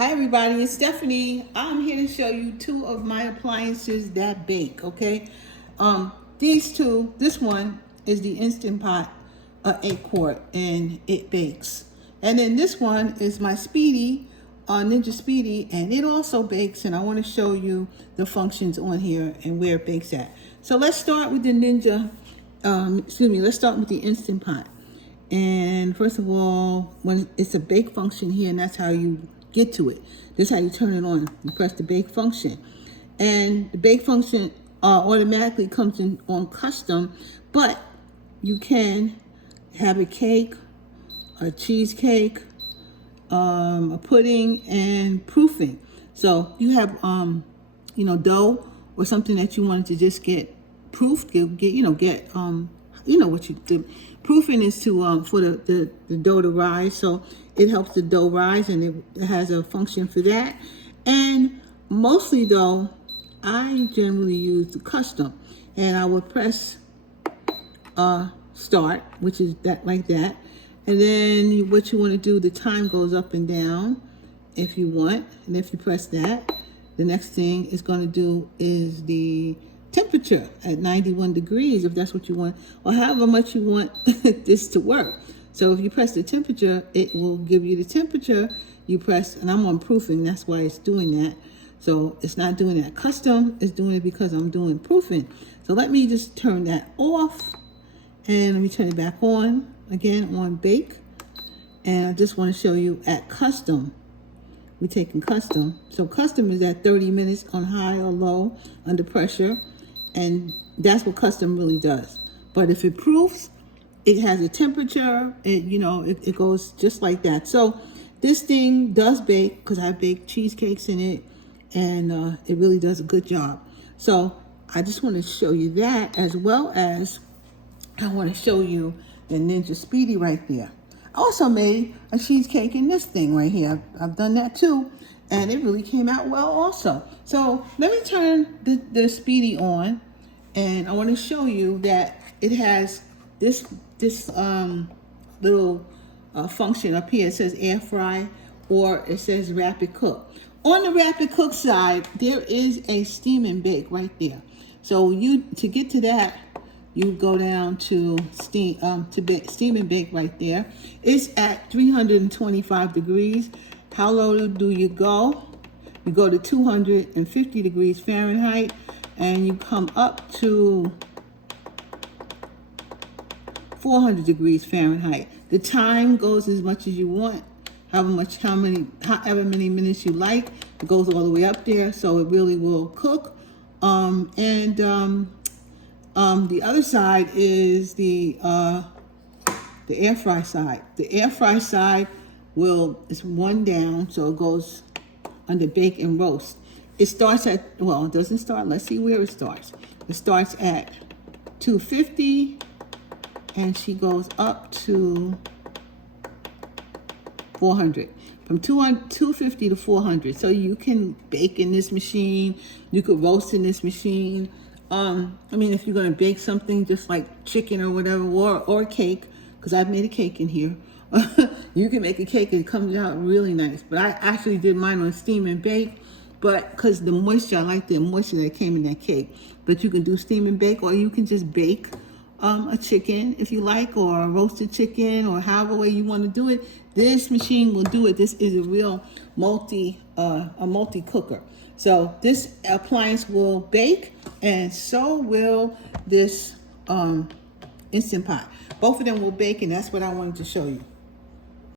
Hi everybody, it's Stephanie. I'm here to show you two of my appliances that bake, okay? These two, this one is the Instant Pot 8 quart and it bakes. And then this one is my Speedi, Ninja Speedi, and it also bakes, and I want to show you the functions on here and where it bakes at. So let's start with the Ninja, let's start with the Instant Pot. And first of all, when it's a bake function here, and that's how you get to it. This is how you turn it on. You press the bake function, and the bake function automatically comes in on custom, but you can have a cake, a cheesecake, a pudding, and proofing. So you have dough or something that you wanted to just get proofed, what you do. Proofing is to for the dough to rise, so it helps the dough rise, and it has a function for that. And mostly though, I generally use the custom, and I would press start, which is that like that, and then what you want to do, the time goes up and down if you want, and if you press that, the next thing it's going to do is the temperature at 91 degrees, if that's what you want, or however much you want this to work. So if you press the temperature, it will give you the temperature. You press, and I'm on proofing, that's why it's doing that. So it's not doing that custom, it's doing it because I'm doing proofing. So let me just turn that off, and let me turn it back on again on bake. And I just want to show you at custom. We're taking custom. So custom is at 30 minutes on high or low under pressure. And that's what custom really does. But if it proofs, it has a temperature, it goes just like that. So this thing does bake, because I bake cheesecakes in it, and it really does a good job. So I just want to show you that, as well as I want to show you the Ninja Speedi right there. I also made a cheesecake in this thing right here. I've done that too, and it really came out well also. So let me turn the Speedi on, and I want to show you that it has this little function up here. It says air fry, or it says rapid cook. On the rapid cook side, there is a steam and bake right there. So to get to that, you go down to steam and bake right there. It's at 325 degrees. How low do you go? You go to 250 degrees Fahrenheit, and you come up to 400 degrees Fahrenheit. The time goes as much as you want, however many minutes you like. It goes all the way up there, so it really will cook. The other side is the air fry side. The air fry side is one down, so it goes under bake and roast. It starts at, well, it doesn't start, let's see where it starts. It starts at 250, and she goes up to 400. From 250 to 400. So you can bake in this machine, you could roast in this machine. If you're going to bake something just like chicken or whatever, or cake, because I've made a cake in here. You can make a cake and it comes out really nice. But I actually did mine on steam and bake, but because the moisture, I like the moisture that came in that cake. But you can do steam and bake, or you can just bake a chicken if you like, or a roasted chicken, or however way you want to do it. This machine will do it. This is a real multi cooker. So this appliance will bake, and so will this Instant Pot. Both of them will bake, and that's what I wanted to show you.